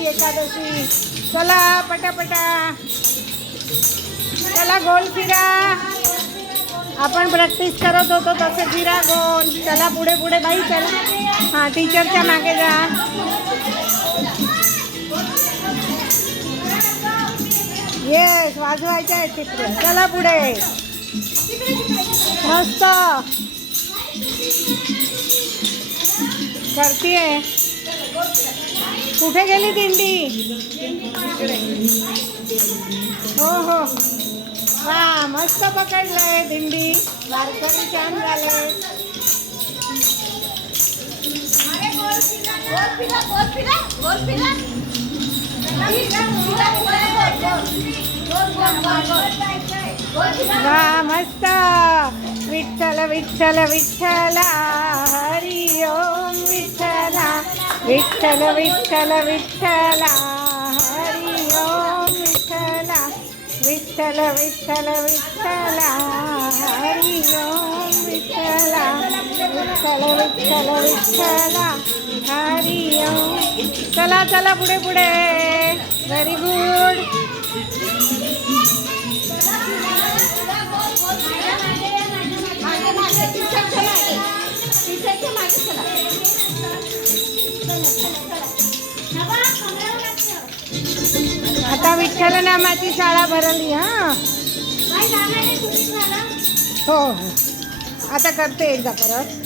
मोठी एकादशी. चला पटापटा, चला गोल फिरा. आपण प्रॅक्टिस करत होतो तसे फिरा गोल. चला पुढे पुढे बाई चला. हां टीचरच्या मागे जा. येस वाजवायचे आहेत चित्र. चला पुढे. मस्त करतीये. कुठे गेली दिंडी? हो हो वा मस्त पकडलंय दिंडी. वारकरी छान झाले. वा मस्त. विठ्ठल विठ्ठल विठ्ठल हरी ओम विठ्ठला. विठ्ठल विठ्ठल विठ्ठला हरी ओम विठ्ठला. विठ्ठल विठ्ठल विठ्ठला हरी ओम विठ्ठला. विठ्ठल विठ्ठल विठ्ठला हरी ओम. चला चला पुढे पुढे. Very good. आता विठ्ठल नामाची शाळा भरली. हां हो हो आता करते एकदा परत.